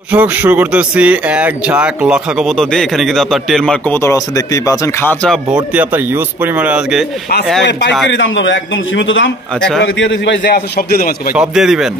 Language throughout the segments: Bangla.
দর্শক শুরু করতেছি এক ঝাঁক লক্ষা কবুতর দিয়ে। এখানে কিন্তু আপনার টেলমার্ক কবুতর আছে, দেখতেই পাচ্ছেন খাঁচা ভর্তি আপনার ইউজ পরিমাণে। আজকে পাইকারি দাম দেবে, একদম সীমিত দাম। আচ্ছা দিয়ে দিছি ভাই, যা আছে সব দিয়ে দেবেন আজকে ভাই, সব দিয়ে দিবেন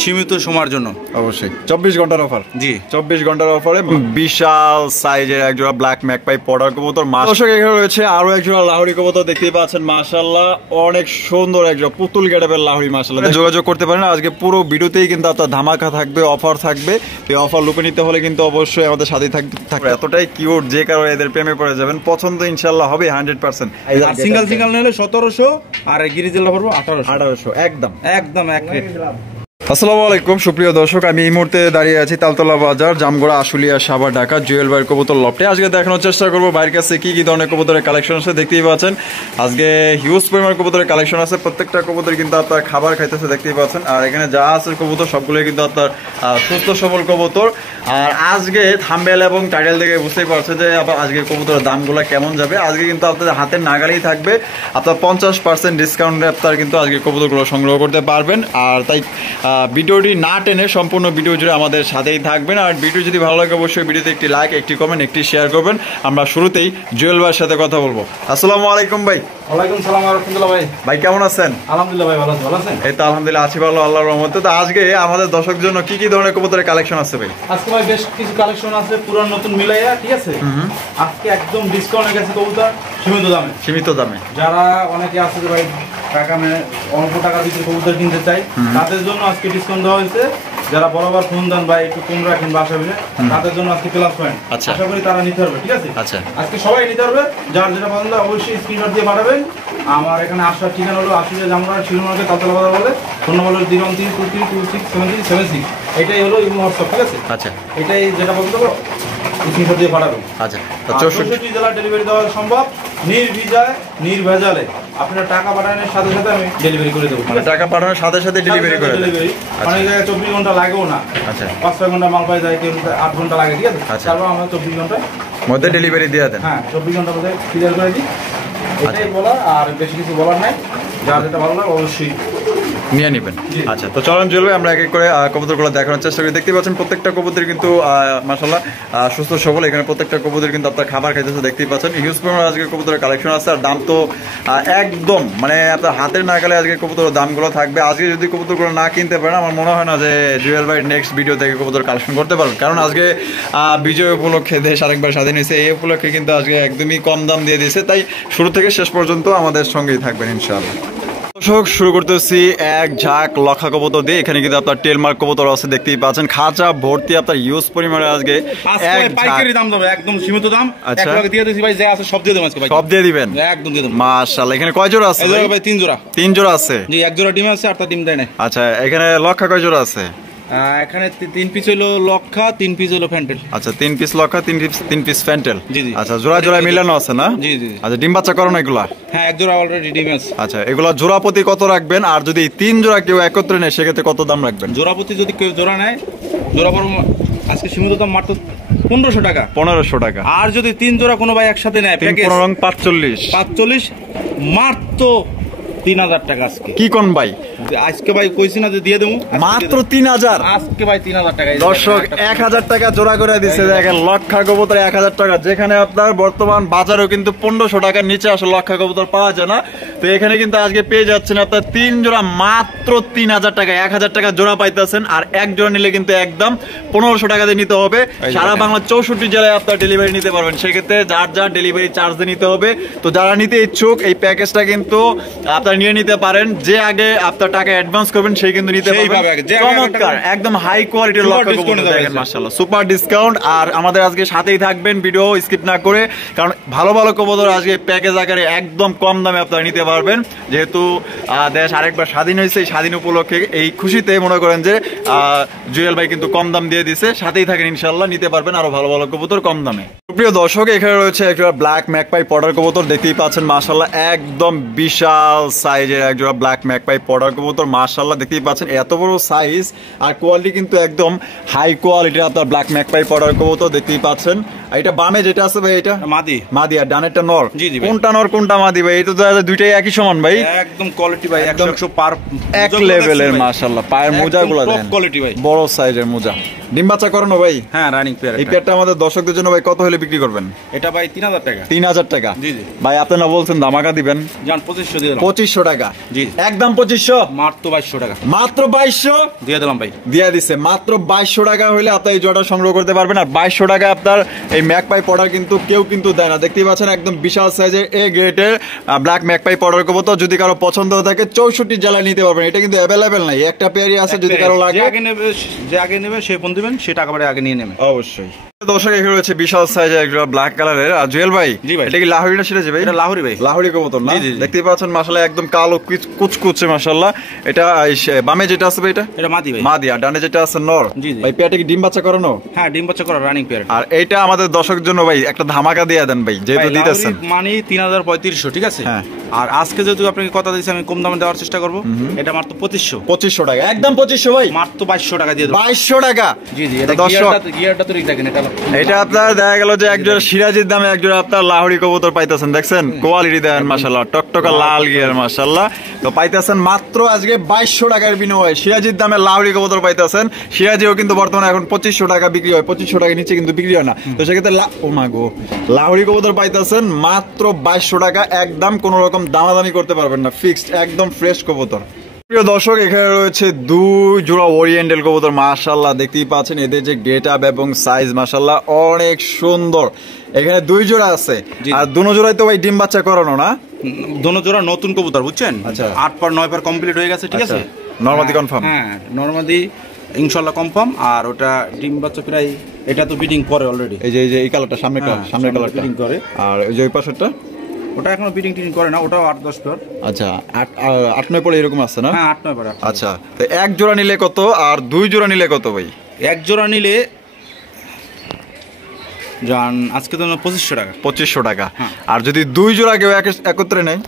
সীমিত সময়ের জন্য। অবশ্যই 24 ঘন্টার অফার। জি 24 ঘন্টার অফারে বিশাল সাইজের এক জোড়া ব্ল্যাক ম্যাকপাই পডার কবুতর। দর্শক এখানে রয়েছে আরো এক জোড়া লাহোরি কবুতর, দেখতেই পাচ্ছেন মাশাআল্লাহ অনেক সুন্দর এক জোড়া পুতুল গেটআপের লাহোরি। মাশাআল্লাহ যোগাযোগ করতে পারেন। আজকে পুরো ভিডিওতেই কিন্তু আপনার ধামাকা থাকবে, অফার থাকবে। এই অফার লুপে নিতে হলে কিন্তু অবশ্যই আমাদের সাথেই থাকবে। এতটাই কিউট যে কারণে এদের প্রেমে পড়ে যাবেন, পছন্দ ইনশাআল্লাহ হবে 100%। সিঙ্গেল সিঙ্গেল নিলে 1700 আর গিরিজেলা পড়বো 1800 একদম একদম এক রেট। আসসালামু আলাইকুম সুপ্রিয় দর্শক, আমি এই মুহূর্তে দাঁড়িয়ে আছি তালতলা বাজার, জামগড়া, আশুলিয়া, সাভার, ঢাকা জুয়েল ভাইয়ের কবুতর লফটে। আজকে দেখানোর চেষ্টা করবো ভাইয়ের কাছে কি কি ধরনের কবুতরের কালেকশন আছে। দেখতেই পাচ্ছেন আজকে হিউজ পরিমাণ কবুতরের কালেকশন আছে। প্রত্যেকটা কবুতর কিন্তু আপনার খাবার খাইতেছে, দেখতেই পাচ্ছেন। আর এখানে যা আছে কবুতর সবগুলোই কিন্তু আপনার সুস্থ সবল কবুতর। আর আজকে থাম্বনেল এবং টাইটেল দেখে বুঝতেই পারছে যে আজকে কবুতরের দামগুলো কেমন যাবে। আজকে কিন্তু আপনাদের হাতের নাগালেই থাকবে, আপনার 50% ডিসকাউন্টে আপনার কিন্তু আজকে কবুতরগুলো সংগ্রহ করতে পারবেন। আর তাই ভিডিওটি না টেনে সম্পূর্ণ ভিডিও জুড়ে আমাদের সাথেই থাকবেন। আর ভিডিও যদি ভালো লাগে অবশ্যই ভিডিওতে একটি লাইক, একটি কমেন্ট, একটি শেয়ার করবেন। আমরা শুরুতেই জুয়েল ভাইয়ের সাথে কথা বলবো। আসসালামু আলাইকুম ভাই। ওয়ালাইকুম সালাম ওয়া রাহমাতুল্লাহ। ভাই কেমন আছেন? আলহামদুলিল্লাহ ভাই, ভালো আছেন? এই তো আলহামদুলিল্লাহ আছি ভালো, আল্লাহর রহমতে। তো আজকে আমাদের দর্শকদের জন্য কি কি ধরনের কবুতরের কালেকশন আছে ভাই? আজকে ভাই বেশ কিছু কালেকশন আছে, পুরান নতুন মিলাইয়া, ঠিক আছে। আজকে একদম ডিসকাউন্ট হয়ে গেছে কবুতর, সীমিত দামে। যারা অনেকে আছে যে ভাই টাকা অল্প টাকা দিয়ে কবুতর কিনতে চাই, তাদের জন্য আজকে ডিসকাউন্ট দেওয়া হয়েছে। যারা বরাবর ফোন দেন ভাই একটু কম রাখেন বাসা মিলে, তাদের জন্য আজকে প্লাস পয়েন্ট। আশা করি তারা নিতে পারবে, ঠিক আছে। আজকে সবাই নিতে পারবে, যার যেটা পছন্দ অবশ্যই স্ক্রিনশট দিয়ে পাঠাবেন। আমার এখানে আসার ঠিকানা হলো আশুলিয়া, জামগড়া, শিরোমার্কেট, তালতলা বাজার বলে। ফোন নম্বর হলো 01323267376। এটাই হলো ইমো হোয়াটসঅ্যাপ, ঠিক আছে। এটাই যেটা পছন্দ করো স্ক্রিনশট দিয়ে পাঠাবেন। 64 জেলা ডেলিভারি দেওয়া সম্ভব, নির্ভেজালে। আপনার টাকা পাঠানোর সাথে সাথে আমি ডেলিভারি করে দেবো। টাকা পাঠানোর সাথে সাথে ডেলিভারি করে দেবো। অনেক জায়গায় 24 ঘন্টা লাগেও না, 5-6 ঘন্টা মাল পাই যায়, কেউ 8 ঘন্টা লাগে, ঠিক আছে। তারপর আমরা 24 ঘন্টার মধ্যে ডেলিভারি দিয়ে দেন। হ্যাঁ 24 ঘন্টার মধ্যে ক্লিয়ার করে দিই, এটাই বলার। আর বেশি কিছু বলার নাই, যার যেটা ভালো লাগে অবশ্যই নিয়ে নেবেন। আচ্ছা, তো চলুন চলবে আমরা এক এক করে কবুতরগুলো দেখানোর চেষ্টা করি। দেখতে পাচ্ছেন প্রত্যেকটা কবুতর কিন্তু মাশাআল্লাহ সুস্থ সবল। এখানে প্রত্যেকটা কবুতর কিন্তু আপনার খাবার খাইতেছে, দেখতেই পাচ্ছেন। হিউজ পরিমাণ আজকে কবুতরের কালেকশন আছে। আর দাম তো একদম মানে আপনার হাতের নাগালে আজকে কবুতরের দামগুলো থাকবে। আজকে যদি কবুতরগুলো না কিনতে পারেন, আমার মনে হয় না যে জুয়েল ভাই নেক্সট ভিডিও থেকে কবুতর কালেকশন করতে পারবেন। কারণ আজকে বিজয় উপলক্ষে দেশ আরেকবার স্বাধীন হয়েছে, এই উপলক্ষে কিন্তু আজকে একদমই কম দাম দিয়ে দিয়েছে। তাই শুরু থেকে শেষ পর্যন্ত আমাদের সঙ্গেই থাকবেন ইনশাআল্লাহ। দর্শক শুরু করতেছি এক ঝাঁক লক্ষা কবুতর দিয়ে। এখানে কিন্তু আপনার টেলমার্ক কবুতর আছে, দেখতেই পাচ্ছেন খাঁচা ভর্তি আপনার ইউজ পরিমাণে। আজকে পাইকারি দাম দেবে, একদম সীমিত দাম। আচ্ছা দিয়ে দিছি ভাই, যা আছে সব দিয়ে দেবেন আজকে ভাই, সব দিয়ে দিবেন একদম দিয়ে দেবেন। মাশাআল্লাহ। এখানে কয় জোড়া আছে ভাই? 3 জোড়া। 3 জোড়া আছে। জি, এক জোড়া ডিম আছে, আর তা ডিম দেয় না। আচ্ছা, এখানে লক্ষা কয় জোড়া আছে? এখানে 3 পিস হলো লক্ষা, 3 পিস হলো ফ্যান্টেল। আচ্ছা, 3 পিস লক্ষা, 3 পিস ফ্যান্টেল। জি জি। আচ্ছা, জোড়া জোড়া মিলানো আছে না? জি জি। আচ্ছা, ডিম বাচ্চা করো না এগুলা? হ্যাঁ, এক জোড়া অলরেডি ডিম আছে। আচ্ছা, এগুলা জোড়া প্রতি কত রাখবেন? আর যদি 3 জোড়া কেউ একত্রে নেয় সেক্ষেত্রে কত দাম রাখবেন? জোড়া প্রতি যদি কেউ জোড়া নেয়, জোড়া পর আজকে সীমিত দাম মাত্র 1500 টাকা। 1500 টাকা। আর যদি 3 জোড়া কোনো ভাই একসাথে নেয়, 45 মাত্র 3000 টাকা। আজকে কি কোন ভাই? আজকে ভাই কইছি না যে দিয়ে দেবো মাত্র 3000। আজকে ভাই 3000 টাকা। দর্শক 1000 টাকা জোড়া করে দিচ্ছে। দেখেন লক্ষা কবুতর 1000 টাকা, যেখানে আপনার বর্তমান বাজারেও কিন্তু 1500 টাকার নিচে আসলে লক্ষা কবুতর পাওয়া যায় না। তো এখানে কিন্তু আজকে পেয়ে যাচ্ছেন আপনার 3 জোড়া মাত্র 3000 টাকা। 1000 টাকা জোড়া পাইতেছেন। আর এক জোড়া নিলে কিন্তু একদম 1500 টাকা দিয়ে নিতে হবে। সারা বাংলা 64 জেলায় আপনার ডেলিভারি নিতে পারবেন। সেক্ষেত্রে যার ডেলিভারি চার্জ দিয়ে নিতে হবে। তো যারা নিতে ইচ্ছুক এই প্যাকেজটা কিন্তু আপনার নিয়ে নিতে পারেন। যে আগে আপনার টাকা অ্যাডভান্স করবেন সেই কিন্তু নিতে পারবেন। চমৎকার একদম হাই কোয়ালিটির লক্ষা কবুতর দেখেন মাশাআল্লাহ, সুপার ডিসকাউন্ট। আর আমাদের আজকে সাথেই থাকবেন, ভিডিও স্কিপ না করে, কারণ ভালো ভালো কবুতর আজকে প্যাকেজ আকারে একদম কম দামে আপনারা নিতে পারবেন। যেহেতু দেশ আরেকবার স্বাধীন হয়েছে, এই স্বাধীন উপলক্ষে এই খুশিতে মনে করেন যে জুয়েল ভাই কিন্তু কম দাম দিয়ে দিছে। সাথেই থাকেন, ইনশাআল্লাহ নিতে পারবেন আরো ভালো ভালো কবুতর কম দামে। প্রিয় দর্শক, এখানে রয়েছে একটা ব্ল্যাক ম্যাকপাই পডার কবুতর, দেখতেই পাচ্ছেন মাশাআল্লাহ একদম বিশাল সাইজের একজোড়া ব্ল্যাক ম্যাকপাই পডার কবুতর। মাশাআল্লাহ দেখতেই পাচ্ছেন এত বড় সাইজ আর কোয়ালিটি কিন্তু একদম হাই কোয়ালিটির আপনার ব্ল্যাক ম্যাকপাই পডার কবুতর দেখতেই পাচ্ছেন। এটা বামে যেটা আছে ভাই এটা মাদি। মাদি আর ডানেরটা নর। জি জি ভাই। কোনটা নর কোনটা মাদি ভাই? এই তো দুইটাই একই সমান ভাই। একদম কোয়ালিটি ভাই, একদম 100 পার এক লেভেলের মাশাআল্লাহ। পায়ের মোজাগুলো টপ দেন কোয়ালিটি ভাই, বড় সাইজের মোজা। ডিম বাচ্চা করানো ভাই? হ্যাঁ রানিং পেয়ার। এই পেয়ারটা আমাদের দর্শকদের জন্য ভাই কত হলে বিক্রি করবেন? এটা ভাই 3000 টাকা। 3000 টাকা? জি জি ভাই আপনি না বলছেন ধামাকা দিবেন? জান 2500 দিয়ে দিলাম। 2500 টাকা? জি একদম 2500? মাত্র 2200 টাকা। মাত্র 2200 দিয়ে দিলাম ভাই। দিয়ে দিছে মাত্র 2200 টাকা হইলে আপনি এই জোড়া সংগ্রহ করতে পারবেন। আর 2200 টাকা আপনার এই ম্যাকপাই পাউডার কিন্তু কেউ কিন্তু দেয় না। দেখতেই পাচ্ছেন একদম বিশাল সাইজের এ গ্রেডের ব্ল্যাক ম্যাকপাই পাউডার কবুতর। যদি কারো পছন্দ হয়ে থাকে 64 জেলায় নিতে পারবেন। এটা কিন্তু অ্যাভেলেবেল নাই, একটা পেয়ারই আছে। যদি কারো লাগে যে আগে নেবে সে ফোন দিবেন, সে টাকা বাড়ি আগে নিয়ে নেবে অবশ্যই। দর্শক এখানে রয়েছে বিশাল সাইজের একটা ব্ল্যাক কালারের। আর জুয়েল ভাই, জি ভাই, এটা কি লাহোরি না সিরাজি ভাই? এটা লাহোরি ভাই। লাহোরি কবুতর না? জি জি। দেখতেই পাচ্ছেন মাশাআল্লাহ একদম কালো কুচকুচে মাশাআল্লাহ। এটা বামে যেটা আছে ভাই এটা মাদি ভাই। মাদি। আর ডানে যেটা আছে নর। জি জি। ভাই পেয়ারটা কি ডিম বাচ্চা করানো? হ্যাঁ ডিম বাচ্চা করা রানিং পেয়ার। আর এইটা আমাদের দর্শকের জন্য ভাই একটা ধামাকা দিয়ে দেন ভাই, যেহেতু দিতেছেন। মানে 3500 ঠিক আছে। হ্যাঁ। আর আজকে যেহেতু আপনাকে কথা দিয়েছি আমি কম দামে দেওয়ার চেষ্টা করব। এটা মাত্র 2500। 2500 টাকা? একদম 2500 ভাই? মাত্র 2200 টাকা দিয়ে দেব। 2200 টাকা? জি জি। এটা গিয়ারটা তো দেখেন এটা আপনার দেখা গেল যে একজোড়া সিরাজির দামে একজোড়া আপনার লাহোরি কবুতর পাইতেছেন। দেখছেন কোয়ালিটি দেন মাশাআল্লাহ, টকটকা লাল গিয়ার মাশাআল্লাহ। তো পাইতেছেন মাত্র আজকে 2200 টাকার বিনিময়ে সিরাজির দামে লাহোরি কবুতর পাইতেছেন। সিরাজিও কিন্তু বর্তমানে এখন 2500 টাকা বিক্রি হয়, 2500 টাকা নিচে কিন্তু বিক্রি হয় না। তো সেক্ষেত্রে ও মা গো, লাহোরি কবুতর পাইতেছেন মাত্র 2200 টাকা। একদম কোনো রকম দামাদামি করতে পারবেন না, ফিক্সড একদম ফ্রেশ কবুতর। প্রিয় দর্শক এখানে রয়েছে দুই জোড়া ওরিয়েন্টাল কবুতর মাশাআল্লাহ। দেখতেই পাচ্ছেন এদের যে গেট আপ এবং সাইজ মাশাআল্লাহ অনেক সুন্দর। এখানে দুই জোড়া আছে। আর দুনো জোড়াই তো ভাই ডিম বাচ্চা করানো না? দুনো জোড়া নতুন কবুতর বুঝছেন। আচ্ছা। 8 পার 9 পার কমপ্লিট হয়ে গেছে, ঠিক আছে। নরমাদি কনফার্ম? হ্যাঁ নরমাদি ইনশাআল্লাহ কনফার্ম। আর ওটা ডিম বাচ্চা প্রায়, এটা তো বিডিং করে অলরেডি। এই যে এই কালারটা সামনের কালারটা বিডিং করে। আর ওই যে ওই পাশেরটা ওটা এখনো বিডিং টিডিং করে না, ওটাও 8-10 পর। আচ্ছা 8-9 পরে এরকম আছে না? হ্যাঁ 8-9 পর। আচ্ছা তো এক জোড়া নিলে কত আর দুই জোড়া নিলে কত ভাই? এক জোড়া নিলে জান আজকে তো 2500 টাকা। 2500 টাকা। আর যদি দুই জোড়া কেউ একত্রে নেয়?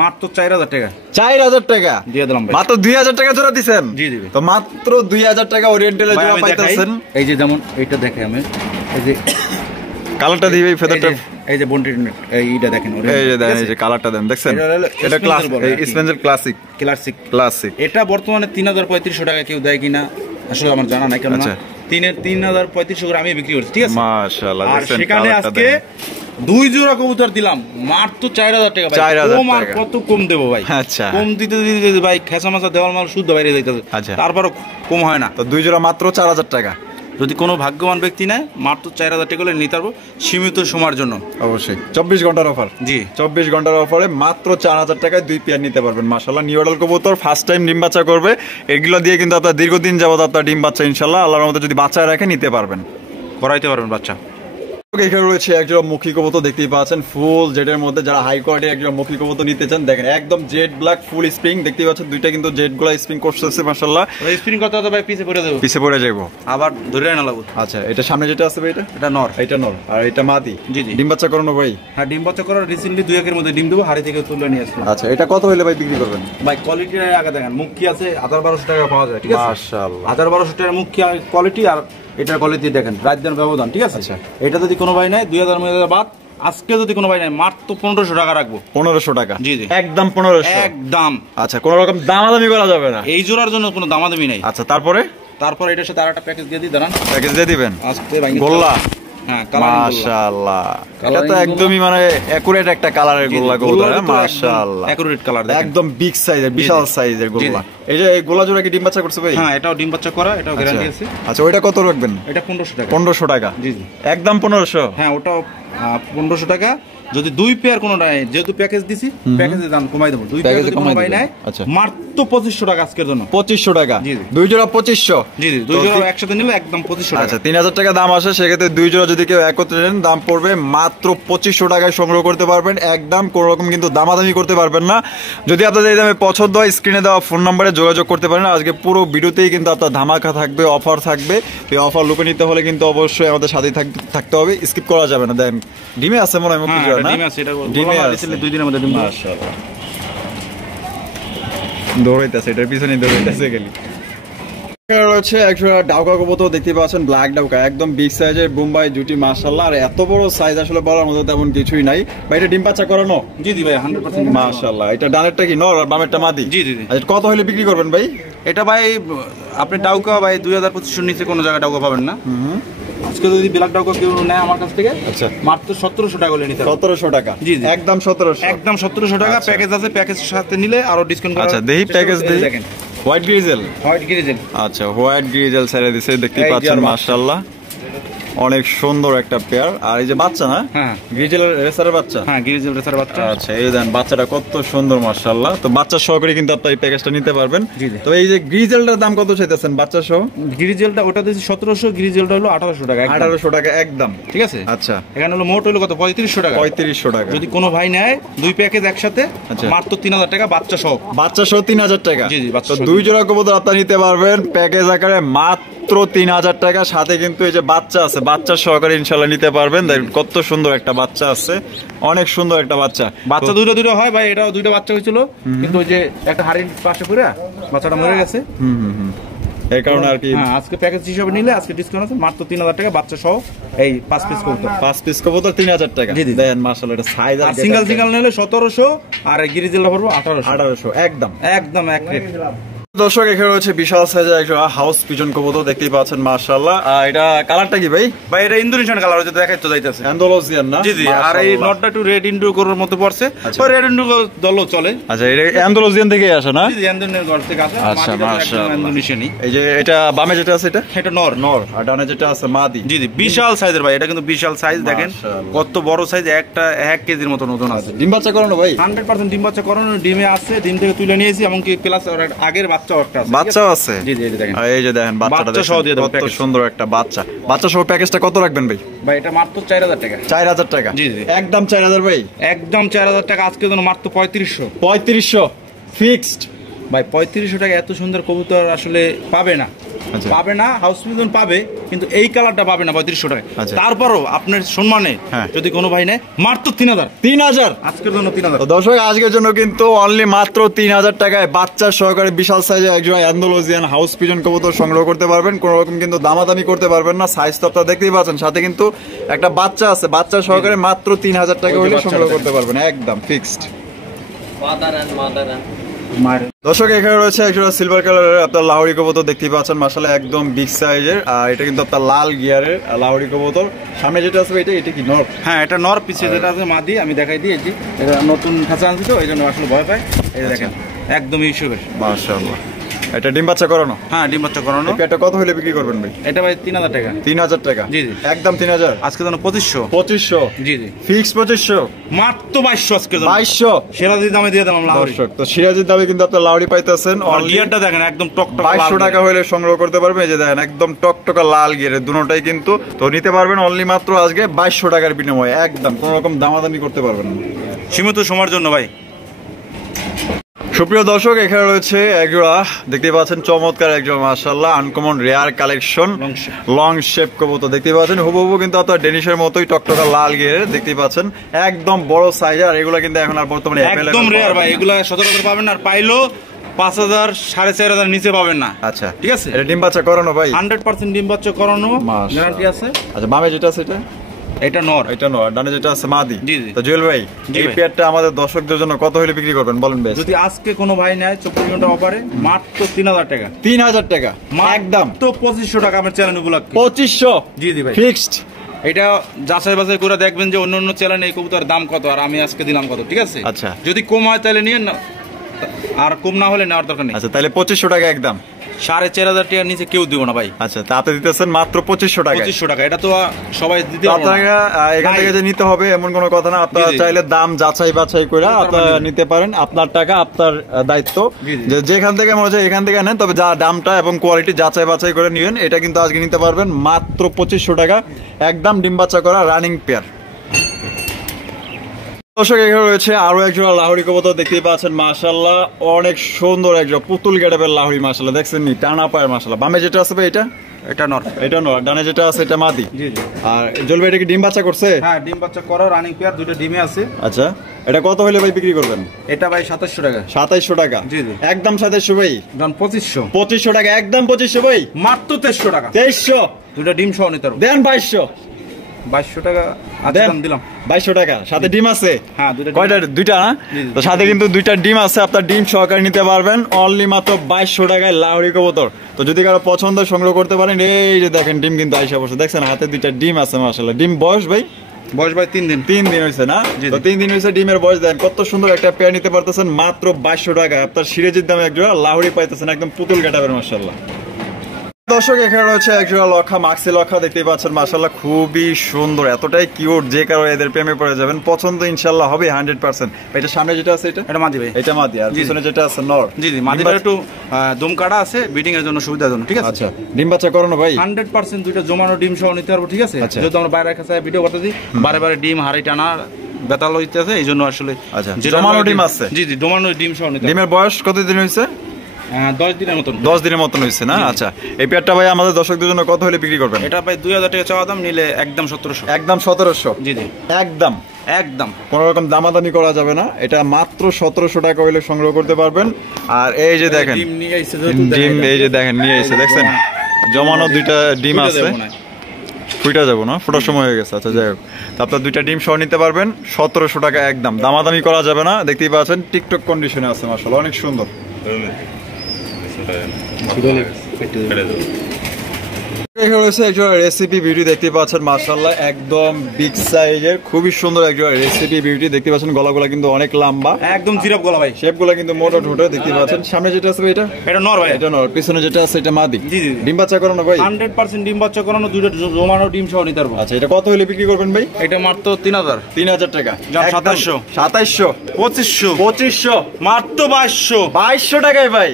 মাত্র 4000 টাকা। 4000 টাকা দিয়ে দিলাম ভাই। মাত্র 2000 টাকা জোড়া দিবেন? জি জি। তো মাত্র 2000 টাকা ওরিয়েন্টালের জোড়া পাইতেছেন। এই যে যেমন এইটা দেখে আমি, এই যে কালারটা দিই ভাই, ফেদারটা এই যে বন্টি এইটা দেখেন, এই যে দেখেন, এই যে কালারটা দেন, দেখছেন এটা ক্লাস স্পেন্সেল ক্লাসিক। এটা বর্তমানে 3035 টাকা কেউ দেয় কিনা আসলে আমার জানা নাই, কেন 3035 করে আমি বিক্রি করছি, ঠিক আছে মাশাআল্লাহ। আর সেখানে আজকে দুই জোড়া কবুতর দিলাম মাত্র 4000 টাকা ভাই। কম আর কত কম দেব ভাই? আচ্ছা কম দিতে ভাই খেসা মাছা দেওয়ার মাল শুদ্ধ বাইরে যাইতেছে, তারপরও কম হয় না। তো দুই জোড়া মাত্র 4000 টাকা। যদি কোনো ভাগ্যবান ব্যক্তি নেয় মাত্র 4000 টাকা নিতে পারবো সীমিত সময়ের জন্য। অবশ্যই 24 ঘন্টার অফার। জি 24 ঘন্টার অফারে মাত্র 4000 টাকায় দুই পেয়ার নিতে পারবেন মাশাআল্লাহ। নিউ অর্ডার কবুতর ফার্স্ট টাইম ডিম বাচ্চা করবে, এগুলো দিয়ে কিন্তু আপনার দীর্ঘদিন যাবত আপনার ডিম বাচ্চা ইনশাআল্লাহ আল্লাহর রহমতে যদি বাচ্চা রাখে নিতে পারবেন, করাইতে পারবেন বাচ্চা। এখানে রয়েছে একজোড়া মুখী কবুতর, দেখতেই পাচ্ছেন ফুল জেডের মধ্যে। যারা হাই কোয়ালিটির একজোড়া মুখী কবুতর নিতে চান দেখেন একদম জেড ব্ল্যাক ফুল স্প্রিং, দেখতেই পাচ্ছেন দুইটা কিন্তু জেড গুলা স্প্রিং করতেছে মাশাআল্লাহ। স্প্রিং করতে হবে ভাই, পিছে পড়ে যাবো, পিছে পড়ে যাবো আবার ধরে না লাগবে। আচ্ছা এটা সামনে যেটা আছে ভাই, এটা নর, এটা নর আর এটা মাদি। জি জি। ডিম বাচ্চা করানো ভাই? হ্যাঁ ডিম বাচ্চা করার রিসেন্টলি 2-1 এর মধ্যে ডিম দেবো, হাড়ি থেকে তুলে নিয়ে আসলাম। আচ্ছা এটা কত হইলে ভাই বিক্রি করবেন? ভাই কোয়ালিটি আগে দেখেন, মুখ কি আছে 1000-1200 টাকা পাওয়া যায়, ঠিক আছে মাশাআল্লাহ। 1000-1200 টাকার মুখ কি কোয়ালিটি, আর এটার কোয়ালিটি দেখেন রাত দিন ব্যবধান, ঠিক আছে। এটা যদি কোনো ভাই নেয় 2000 বাদ, আজকে যদি কোনো ভাই নেয় মাত্র 1500 টাকা রাখবো। 1500 টাকা? জি জি একদম 1500 একদম। আচ্ছা কোনো রকম দামাদামি করা যাবে না? এই জোড়ার জন্য কোনো দামাদামি নাই। আচ্ছা তারপরে এটার সাথে আরেকটা প্যাকেজ দিয়ে দিই, দাঁড়ান প্যাকেজ দিয়ে দিবেন আজকে গোল্লা। হ্যাঁ মাশাআল্লাহ, এটা তো একদমই মানে একুরেট একটা কালারের গোল্লা কবুতর মাশাআল্লাহ, একুরেট কালার একদম বিগ সাইজের বিশাল সাইজের গোল্লা। এই যে গোল্লা জোড়া কি ডিম বাচ্চা করছে ভাই? হ্যাঁ এটাও ডিম বাচ্চা করা, এটাও গ্যারান্টি আছে। আচ্ছা ওইটা কত রাখবেন? এটা 1500 টাকা। 1500 টাকা? জি জি একদম 1500। হ্যাঁ ওটাও 1500 টাকা। যদি দুই পেয়ার কোনো নাই, যেহেতু প্যাকেজ দিছি প্যাকেজের দাম কমাই দেবো। দুই পেয়ার যদি কোনো ভাই নাই মাত্র 2500 টাকা আজকের জন্য। 2500 টাকা? জি জি। দুই জোড়া 2500? জি জি দুই জোড়া একসাথে নিলে একদম 2500 টাকা। আচ্ছা 3000 টাকা দাম আসে, সেক্ষেত্রে দুই জোড়া যদি কেউ একত্রে নেন দাম পড়বে মাত্র 2500 টাকায় সংগ্রহ করতে পারবেন। একদম কোনো রকম কিন্তু দামাদামি করতে পারবেন না। যদি আপনাদের এই দামে পছন্দ হয় স্ক্রিনে দেওয়া ফোন নম্বরে যোগাযোগ করতে পারেন। আজকে পুরো ভিডিওতেই কিন্তু আপনার ধামাকা থাকবে, অফার থাকবে। এই অফার লুপে নিতে হলে কিন্তু অবশ্যই আমাদের সাথেই থাকতে হবে, স্কিপ করা যাবে না। দেন ডিমে আছে মনে হয় মুখ জোড়া না? ডিমে আছে, এটা ডিমে আছে 2 দিনের মধ্যে ডিম মাশাআল্লাহ। দৌড়াইতেছে, এটার পিছনে দৌড়াইতেছে গেলি। রয়েছে একশো ডাউকা কবুতর দেখতে পাচ্ছেন, ব্ল্যাক ডাউকা একদম বিগ সাইজের বোম্বাই জুটি মাশাআল্লাহ। আর এত বড় সাইজ আসলে বলার মতো তেমন কিছুই নাই ভাই। এটা ডিম বাচ্চা করানো? জি জি ভাই 100% মাশাআল্লাহ। এটা ডানেরটা কি নর আর বামেরটা মাদি? জি জি। আচ্ছা কত হলে বিক্রি করবেন ভাই এটা? ভাই আপনি ডাউকা ভাই 2025 নিচে কোনো জায়গায় ডাউকা পাবেন না। আজকে যদি ব্ল্যাক ডাউকা কেউ নেয় আমার কাছ থেকে, আচ্ছা মাত্র 1700 টাকা করে নিতে হবে। 1700 টাকা? জি জি একদম 1700, একদম 1700 টাকা। প্যাকেজ আছে, প্যাকেজের সাথে নিলে আরো ডিসকাউন্ট করা। আচ্ছা দেই প্যাকেজ দেই। দেখেন হোয়াইট গ্রিজেল, হোয়াইট গ্রিজেল। আচ্ছা হোয়াইট গ্রিজেল ছেড়ে দিছে দেখতে পাচ্ছেন মাশাআল্লাহ, অনেক সুন্দর একটা পেয়ার। আর এই যে বাচ্চা না? হ্যাঁ গ্রিজেলের রেসারের বাচ্চা। হ্যাঁ গ্রিজেল রেসারের বাচ্চা। আচ্ছা এই দেন বাচ্চাটা কত সুন্দর মাশাআল্লাহ। তো বাচ্চা সহকারে কিন্তু আপনি এই প্যাকেজটা নিতে পারবেন। তো এই যে গ্রিজেলটার দাম কত চাইতেছেন বাচ্চা সহ? গ্রিজেলটা ওটা দিয়েছি 1700, গ্রিজেলটা হলো 1800 টাকা। 1800 টাকা একদম, ঠিক আছে। আচ্ছা এখানে হলো মোট হলো কত? 3500 টাকা। 3500 টাকা। যদি কোনো ভাই নেয় দুই প্যাকেজ একসাথে মাত্র 3000 টাকা বাচ্চা সহ। বাচ্চা সহ 3000 টাকা? জি জি বাচ্চা। তো দুই জোড়া কবুতর আপনি নিতে পারবেন প্যাকেজ আকারে মাত্র 3000 টাকা। সাথে কিন্তু এই যে বাচ্চা আছে, বাচ্চা সহকারে ইনশাআল্লাহ নিতে পারবেন। দেখুন কত সুন্দর একটা বাচ্চা আছে, অনেক সুন্দর একটা বাচ্চা। বাচ্চা দুটো হয় ভাই, এটাও দুইটা বাচ্চা হয়েছিল, কিন্তু ওই যে একটা হাড়ির পাশে পড়ে বাচ্চাটা মরে গেছে। এই কারণে আর কি আজকে প্যাকেজ হিসেবে নিলে আজকে ডিসকাউন্ট আছে মাত্র 3000 টাকা বাচ্চা সহ। এই 5 পিস কবুতর, 5 পিস কবুতর 3000 টাকা। দেখেন মাশাআল্লাহ এটা সাইজ। আর সিঙ্গেল নিলে 1700, আর গ্রিজেলটা পড়বে 1800 একদম একদম এক রেট। দর্শক এখানে রয়েছে বিশাল সাইজের একটা হাউস পিজন কবুতর দেখতেই পাচ্ছেন মাশাআল্লাহ। এটা কালারটা কি ভাই? ভাই এটা ইন্দোনেশিয়ান কালার, হচ্ছে দেখাই তো যাইতেছে অ্যান্ডালুসিয়ান না? জি জি। আর এই নটটা একটু রেড ইন্ডো করার মতো পড়ছে, ওই রেড ইন্ডো দলও চলে। আচ্ছা এটা অ্যান্ডালুসিয়ান থেকে আসে না? জি জি ইন্দোনেশিয়ান ঘর থেকে আসে। আচ্ছা মাশাআল্লাহ ইন্দোনেশিয়ানি। এই যে এটা বামে যেটা আছে এটা নর, আর ডানে যেটা আছে মাদি। জি জি বিশাল সাইজের ভাই, এটা কিন্তু বিশাল সাইজ। দেখেন কত বড় সাইজ, একটা 1 কেজির মতো ওজন আছে। ডিম বাচ্চা করানো ভাই? 100% ডিম বাচ্চা করানো, ডিমে আছে, ডিম থেকে তুলে নিয়েছি, এমনকি প্লাস আগের বাচ্চাও একটা আছে। বাচ্চাও আছে? জি জি দেখেন। এই যে দেখেন বাচ্চাটা সহ দিয়ে দেব, কত সুন্দর একটা বাচ্চা। বাচ্চা সহ প্যাকেজটা কত রাখবেন ভাই? ভাই এটা মাত্র 4000 টাকা। 4000 টাকা? জি জি একদম 4000 ভাই, একদম 4000 টাকা। আজকে জন্য মাত্র 3500। 3500 ফিক্সড ভাই। 3500 টাকা এত সুন্দর কবুতর আসলে পাবে না, পাবে না। হাউস পিজন পাবে, কিন্তু এই কালারটা পাবে না 3500 টাকা। তারপরও আপনার সম্মানে যদি কোনো ভাই নেয় মাত্র 3000 আজকের জন্য 3000। দর্শক আজকের জন্য কিন্তু অনলি মাত্র 3000 টাকায় বাচ্চা সহকারে বিশাল সাইজের একজন অ্যান্ডালুসিয়ান হাউস পিজন কবুতর সংগ্রহ করতে পারবেন। কোনো রকম কিন্তু দামাদামি করতে পারবেন না। সাইজ তো আপনারা দেখতেই পাচ্ছেন, সাথে কিন্তু একটা বাচ্চা আছে, বাচ্চা সহকারে মাত্র 3000 টাকা হলে সংগ্রহ করতে পারবেন, একদম ফিক্সড। দর্শক এখানে রয়েছে একটা সিলভার কালারের আপনার লাহোরি কবুতর দেখতেই পাচ্ছেন মাশাআল্লাহ, একদম বিগ সাইজের। আর এটা কিন্তু আপনার লাল গিয়ারের লাহোরি কবুতর। সামনে যেটা আছে এটা কি নর? হ্যাঁ এটা নর, পিছে যেটা আছে মাদি। আমি দেখাই দিয়েছি, এটা নতুন খাঁচা আনছি তো এই জন্য আসলে ভয় পায়। এই দেখেন একদম ইস্যুবের মাশাআল্লাহ। এটা ডিম বাচ্চা করানো? হ্যাঁ ডিম বাচ্চা করানো। এটা কত হলে বিক্রি করবেন ভাই? এটা ভাই 3000 টাকা। 3000 টাকা? জি জি একদম 3000। আজকে জন্য 2500। 2500? জি জি ফিক্স 2500, মাত্র 2200 আজকে জন্য। 2200 সিরাজির দামে দিয়ে দিলাম লাহোরি। দর্শক তো সিরাজির দামে কিন্তু আপনারা লাহোরি পাইতেছেন। আর গিয়ারটা দেখেন একদম টকটক 2200 টাকা হলে সংগ্রহ করতে পারবেন। এই যে দেখেন একদম টকটকা লাল গিয়ারের দুটোটাই কিন্তু তো নিতে পারবেন অনলি মাত্র আজকে 2200 টাকার বিনিময়ে। একদম কোনো রকম দামাদামি করতে পারবেন না, সীমিত সময়ের জন্য ভাই। সুপ্রিয় দর্শক এখানে রয়েছে একজোড়া দেখতে পাচ্ছেন চমৎকার একজোড়া মাশাআল্লাহ uncommon rare collection long shape কবুতর দেখতে পাচ্ছেন। হুবহু কিন্তু আপনার ডেনিশের মতোই টকটকা লাল গিয়ারের দেখতে পাচ্ছেন, একদম বড় সাইজ। আর এগুলা কিন্তু এখন আর বর্তমানে একদম রেয়ার ভাই, এগুলা সচরাচর পাবেন না। আর পাইলো 5000 4500 নিচে পাবেন না। আচ্ছা ঠিক আছে। এটা ডিম বাচ্চা করানো ভাই? 100% ডিম বাচ্চা করানো, গ্যারান্টি আছে। আচ্ছা বামে যেটা আছে এটা নর, এটা নর, ডানে যেটা আছে মাদি। জি জি। তো জুয়েল ভাই এই পেয়ারটা আমাদের দর্শকদের জন্য কত হলে বিক্রি করবেন বলেন ভাই? যদি আজকে কোনো ভাই নেয় 24 ঘন্টা অফারে মাত্র 3000 টাকা। 3000 টাকা একদম। তো 2500 টাকা আমার চ্যানেল উপলক্ষে। 2500? জি জি ভাই ফিক্সড। এটা যাচাই বাছাই করে দেখবেন যে অন্য চ্যানেলে এই কবুতরের দাম কত আর আমি আজকে দিলাম কত। ঠিক আছে। আচ্ছা যদি কম হয় তাহলে নিয়ে না, আর কম না হলে নেওয়ার দরকার নেই। আচ্ছা তাহলে 2500 টাকা একদম। 4500 টাকার নিচে কেউ দিব না ভাই। আচ্ছা তা আপনি দিতেছেন মাত্র 2500 টাকা। 2500 টাকা এটা তো সবাই দিতে পারবে না। আপনারা এখান থেকে যে নিতে হবে এমন কোনো কথা না। আপনারা চাইলে দাম যাচাই বাছাই করে আপনারা নিতে পারেন। আপনার টাকা আপনার দায়িত্ব, যে যেখান থেকে মনে হচ্ছে এখান থেকে নেন, তবে যা দামটা এবং কোয়ালিটি যাচাই বাছাই করে নিবেন। এটা কিন্তু আজকে নিতে পারবেন মাত্র 2500 টাকা একদম ডিম বাচ্চা করা রানিং পেয়ার। দর্শক এখানে রয়েছে আরো একজোড়া লাহোরি কবুতর দেখতেই পাচ্ছেন মাশাআল্লাহ, অনেক সুন্দর একজোড়া পুতুল গেটআপের লাহোরি মাশাআল্লাহ। দেখছেন নি টানা পায়ের মাশাআল্লাহ। বামে যেটা আছে এটা এটা নর, এটা নর, ডানে যেটা আছে এটা মাদি। জি জি। আর জলবে এটা কি ডিম বাচ্চা করছে? হ্যাঁ ডিম বাচ্চা করা রানিং পেয়ার, দুটো ডিমে আছে। আচ্ছা এটা কত হলে ভাই বিক্রি করবেন? এটা ভাই 2700 টাকা। 2700 টাকা, জি জি, একদম 2700 ভাই। দাম 2500। 2500 টাকা, একদম 2500 ভাই, মাত্র 2300 টাকা। 2300, দুটো ডিম সহ নিতে পারবো। দেন 2200। 2200 টাকা দাম দিলাম। 2200 টাকা, সাথে ডিম আছে? হ্যাঁ, দুটো। কয়টা? দুইটা না? তো সাথে কিন্তু দুইটা ডিম আছে, আপনার ডিম সহকারে নিতে পারবেন অনলি মাত্র 2200 টাকায় লাহোরি কবুতর। তো যদি কারো পছন্দ সংগ্রহ করতে পারেন, এই যে দেখেন ডিম কিন্তু আইসা বসে, দেখছেন হাতে দুইটা ডিম আছে মাশাআল্লাহ। ডিম বয়স ভাই? বয়স ভাই 3 দিন। 3 দিন হয়েছে না? তো 3 দিন হয়েছে, ডিমের বয়স দেন কত সুন্দর একটা পেয়ার নিতে পারতেছেন মাত্র 2200 টাকা। আপনার সিরাজির দামে একজোড়া লাহোরি পাইতেছেন, একদম পুতুল কাটাবেন মাশাআল্লাহ। দর্শক এখানে রয়েছে একজোড়া লক্ষা, মাক্সি লক্ষা দেখতেই পাচ্ছেন মাশাআল্লাহ, খুবই সুন্দর, এতটাই কিউট, যে কারো এদের প্রেমে পড়ে যাবেন, পছন্দ ইনশাআল্লাহ হবে 100%। এটা সামনে যেটা আছে এটা মাদি ভাই, এটা মাদি, আর পিছনে যেটা আছে নর। জি জি, মাদিটা একটু দম কাটা আছে, ব্রিডিং এর জন্য সুবিধার জন্য, ঠিক আছে? আচ্ছা, ডিম বাচ্চা করানো ভাই? 100% দুইটা জমানো ডিম সহ নিতে পারবো, ঠিক আছে? যেহেতু আমরা বাইরে কাছে ভিডিও করতেছি, বারে বারে ডিম হাড়ি টানা বেতাল হইতেছে, এই জন্য আসলে। আচ্ছা, জমানো ডিম আছে? জি জি, জমানো ডিম সহ নিতে। ডিমের বয়স কতদিন হয়েছে? 10 দিনের মতন। 10 দিনের মতন হয়েছে না? আচ্ছা, এই পেয়ারটা ভাই আমাদের দর্শকদের জন্য কত হলে বিক্রি করবেন? এটা ভাই 2000 টাকা চাওয়া দাম, নিলে একদম 1700। একদম 1700? জি জি, একদম একদম, কোন রকম দামাদামি করা যাবে না, এটা মাত্র 1700 টাকা হইলে সংগ্রহ করতে পারবেন। আর এই যে দেখেন ডিম নিয়ে আইছে, ডিম এই যে দেখেন নিয়ে আইছে, দেখছেন জমানো দুইটা ডিম আছে, ফুটা যাবো না, ফোটার সময় হয়ে গেছে। আচ্ছা যাই হোক, আপনার দুইটা ডিম সহ নিতে পারবেন 1700 টাকা, একদম দামাদামি করা যাবে না। দেখতেই পাচ্ছেন টিকটক কন্ডিশনে আছে মাশাআল্লাহ, অনেক সুন্দর। রেসিপি বিউটি দেখতে পাচ্ছেন মাশাআল্লাহ, একদম বিগ সাইজের, খুবই সুন্দর একজন রেসিপি বিউটি দেখতে পাচ্ছেন। গলাগুলা কিন্তু অনেক লম্বা, একদম জিরাফ গলা ভাই, শেপগুলা কিন্তু মোটা ঠোঁটে দেখতে পাচ্ছেন। সামনে যেটা আছে এটা নর ভাই, এটা নর, পিছনে যেটা আছে এটা মাদি। জি জি, ডিম বাচ্চা করানো ভাই? 100% ডিম বাচ্চা করানো, দুইটা জমানো ডিম সহ নিতে পারবো। আচ্ছা, এটা কত হলে বিক্রি করবেন ভাই? এটা মাত্র 3000। 3000 টাকা, 2700, 2700, 2500, 2500, মাত্র 2200। 2200 টাকায় ভাই,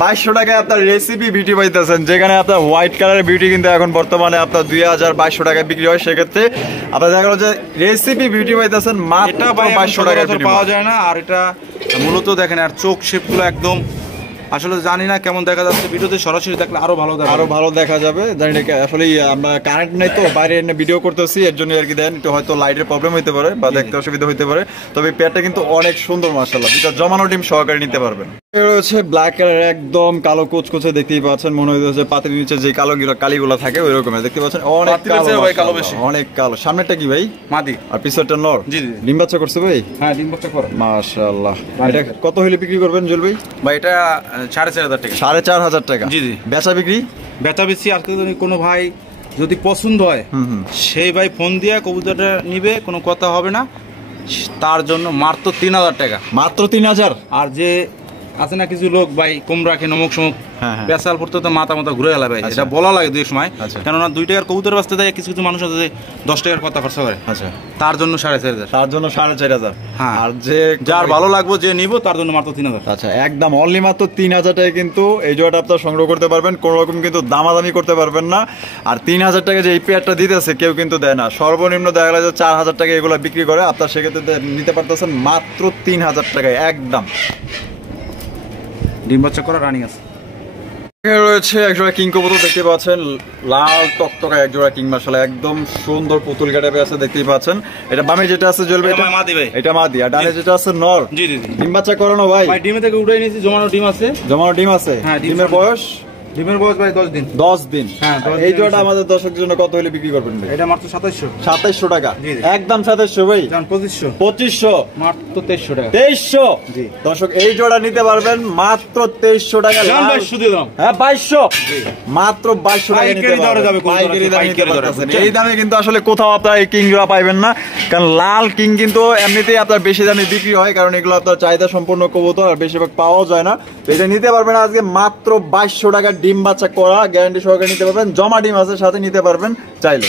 2200 টাকায় আপনার রেসিপি বিউটি পাইতেছেন, যেখানে আপনার হোয়াইট কালারের বিউটি কিন্তু এখন বর্তমানে আপনার 2200 টাকায় বিক্রি হয়। সেক্ষেত্রে আপনার দেখা গেল যে রেসিপি বিউটি পাইতেছেন মাত্র 2200 টাকায় পাওয়া যায় না। আর এটা মূলত দেখেন, আর চোখ শেপগুলো একদম, আসলে জানি না কেমন দেখা যাচ্ছে, ভিডিওতে সরাসরি দেখলে আরো ভালো দেখা যাবে। জানি না, আসলে আমরা কারেন্ট নেই তো, বাইরে এনে ভিডিও করতেছি, এর জন্য আর কি দেন একটু হয়তো লাইটের প্রবলেম হইতে পারে বা দেখতে অসুবিধা হইতে পারে। তবে পেয়ারটা কিন্তু অনেক সুন্দর মাশাআল্লাহ, দুটো জমানো ডিম সহকারে নিতে পারবেন। রয়েছে ব্ল্যাক কালার, একদম কালো কুচকুচে দেখতেই পাচ্ছেন, মনে হচ্ছে পাতির নিচে যে কালিগুলো থাকে ওই রকমের দেখতে পাচ্ছেন, অনেক কালো বেশি, অনেক কালো। সামনেটা কি ভাই? মাদি, আর পিছনটা নর। জি জি, ডিম বাচ্চা করছে ভাই? হ্যাঁ, ডিম বাচ্চা করে মাশাআল্লাহ। এটা কত হইলে বিক্রি করবেন জুয়েল ভাই? ভাই এটা 4500 টাকা। 4500 টাকা? জি জি। বেচা বিক্রি? বেচা বিক্রি আজকে যদি কোনো ভাই যদি পছন্দ হয়, সেই ভাই ফোন দিয়ে কবুতরটা নিবে, কোনো কথা হবে না, তার জন্য মাত্র 3000 টাকা। মাত্র 3000? আর যে আছে না কিছু লোক ভাই কম রাখে, নমক সমক পেশাল পড়তে তো মাথা ঘুরে গেল ভাই, এটা বলা লাগে দুই সময়, কেননা 2 টাকার কবুতর বাঁচতে দেয়, কিছু কিছু মানুষ আছে যে 10 টাকার কথা খরচা করে। আচ্ছা, তার জন্য 4500। তার জন্য 4500। হ্যাঁ, আর যে যার ভালো লাগবে যে নিব তার জন্য মাত্র 3000। আচ্ছা, একদম অনলি মাত্র 3000 টাকায় কিন্তু এই জোড়াটা আপনারা সংগ্রহ করতে পারবেন, কোনো রকম কিন্তু দামাদামি করতে পারবেন না। আর 3000 টাকা যে এই পেয়ারটা দিতেছে কেউ কিন্তু দেয় না, সর্বনিম্ন দেখা গেল যে 4000 টাকা এগুলো বিক্রি করে, আপনার সেক্ষেত্রে নিতে পারতেছেন মাত্র 3000 টাকায় একদম। ডিম বাচ্চা করা রানিং আছে। রয়েছে একজোড়া কিং কবুতর দেখতে পাচ্ছেন, লাল টকটকা একজোড়া কিং মাশাআল্লাহ, একদম সুন্দর পুতুল কাটাবে আছে দেখতেই পাচ্ছেন। এটা বামে যেটা আছে জ্বলবে, এটা মাদি ভাই, এটা মাদি। আর ডানে যেটা আছে নর। জি জি, ডিম বাচ্চা করানো ভাই? ভাই ডিমে থেকে উঠাই নিয়েছি, জমানো ডিম আছে। জমানো ডিম আছে? হ্যাঁ। ডিমের বয়স? ডিমের বয়স ভাই 10 দিন। 10 দিন? হ্যাঁ। এই জোড়াটা আমাদের দর্শকদের জন্য কত হলে বিক্রি করবেন ভাই? এটা মাত্র 2700। 2700 টাকা? একদম 2700 ভাই। জান 2500। 2500? মাত্র 2300 টাকা। 2300? জি। দর্শক এই জোড়া নিতে পারবেন মাত্র 2300 টাকা। জান 2200 দিলাম। হ্যাঁ 2200? জি। মাত্র 2200 টাকা নিতে পারবেন। পাইকারি দরে। এই দামে কিন্তু আসলে কোথাও আপনারা এই কিং জোড়া পাইবেন না, কারণ লাল কিং কিন্তু এমনিতেই আপনার বেশি দামে বিক্রি হয়, কারণ এগুলো আপনার চাহিদা সম্পন্ন কবুতর, আর বেশিরভাগ পাওয়া যায় না। এটা নিতে পারবেন আজকে মাত্র 2200 টাকা, ডিম বাচ্চা করা, গ্যারান্টি সহকারে নিতে পারবেন, জমা ডিম আছে সাথে নিতে পারবেন চাইলে।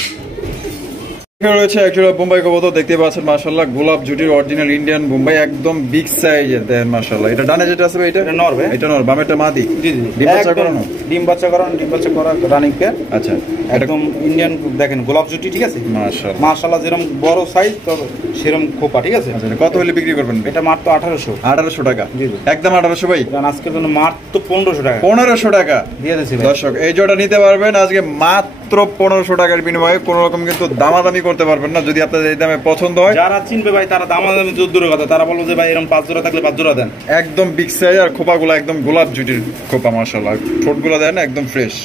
রয়েছে একজোড়া বোম্বাই কবুতর দেখতে পাচ্ছেন মাশাআল্লাহ, গোলাপ জুটির অরিজিনাল ইন্ডিয়ান বোম্বাই, একদম বিগ সাইজের দেখেন মাশাআল্লাহ। এটা ডানে যেটা আছে এটা নর ভাই? এটা নর, বামেটা মাদি। জি জি, ডিম বাচ্চা করানো? ডিম বাচ্চা করানো, ডিম বাচ্চা করা রানিং পেয়ার। আচ্ছা, একদম ইন্ডিয়ান দেখেন গোলাপ জুটি, ঠিক আছে মাশাআল্লাহ। মাশাআল্লাহ, যেরকম বড় সাইজ তো সেরকম খোপা, ঠিক আছে। আচ্ছা, কত হলে বিক্রি করবেন? এটা মাত্র 1800। 1800 টাকা? জি জি, একদম 1800 ভাই। আজকের জন্য মাত্র 1500 টাকা। 1500 টাকা দিয়ে দিয়েছি দর্শক, এই জোড়া নিতে পারবেন আজকে মাত্র মাত্র 1500 টাকার বিনিময়ে কোনো রকম কিন্তু দামাদামি করতে পারবেন না যদি আপনাদের এই দামে পছন্দ হয়। যারা চিনবে ভাই তারা দামাদামি দূরের কথা, তারা বলবো যে ভাই এরকম 5 জোড়া থাকলে 5 জোড়া দেন। একদম বিগ সাইজ আর খোপাগুলো একদম গোলাপ জুটির খোপা, মাশাআল্লাহ ঠোঁটগুলো দেন একদম ফ্রেশ।